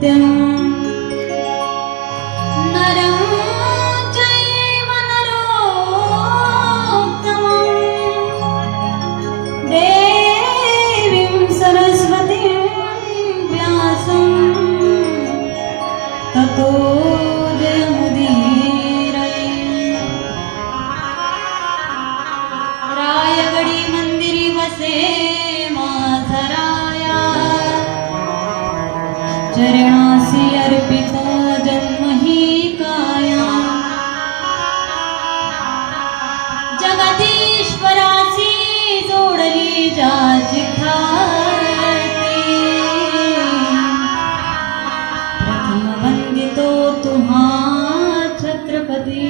कृत्यं नरं चैव नरोत्तमं देवीं सरस्वतीं व्यासं ततो जयमुदीरये। रायगडी मंदिरी वसे माझराया, चरणासी अर्पित जन्म ही काया। जगदीश्वरासी जोडली जाची खाती, प्रथम वंदितो तुम्हा छत्रपती।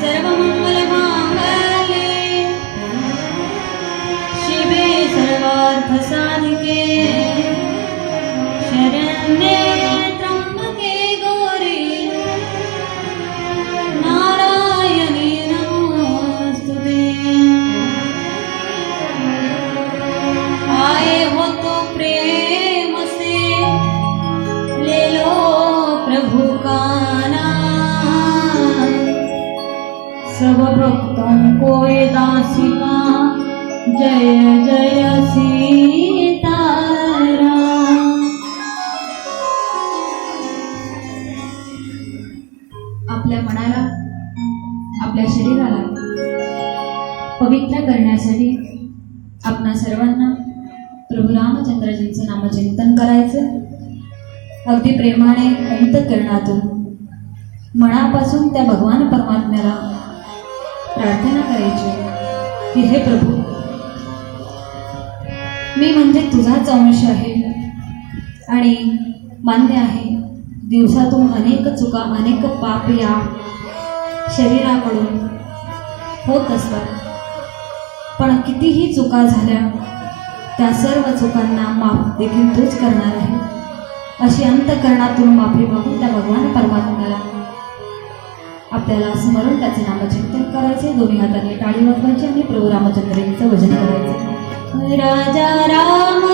सर्वमंगलमांगल्ये शिवे सर्वार्थसाधिके, शरण्ये त्र्यंबके गौरी नारायणी नमोस्तुते। आए हो तो प्रेम से ले लो प्रभु का नाम, सब भक्तों को ये दासिका जय जय सीताराम। आपल्या मनाला, आपल्या शरीराला पवित्र करण्यासाठी आपणा सर्वांना प्रभू रामचंद्रजींचं नामचिंतन करायचं। अगदी प्रेमाने अंतःकरणातून मनापासून त्या भगवान परमात्म्याला प्रार्थना करायची की हे प्रभू, मी म्हणजे तुझाच अंश आहे आणि मान्य आहे दिवसातून अनेक चुका, अनेक पाप या शरीराकडून होत असतात, पण कितीही चुका झाल्या त्या सर्व चुकांना माफ देखील तूच करणार आहे, अशी अंतःकरणातून माफी मागून त्या भगवान परमात्म्याला आपल्याला स्मरून त्याचे नामचिंतन करायचे। दोन्ही हाताने टाळी वाजवायची आणि प्रभू रामचंद्रांचं भजन करायचे। राजा राम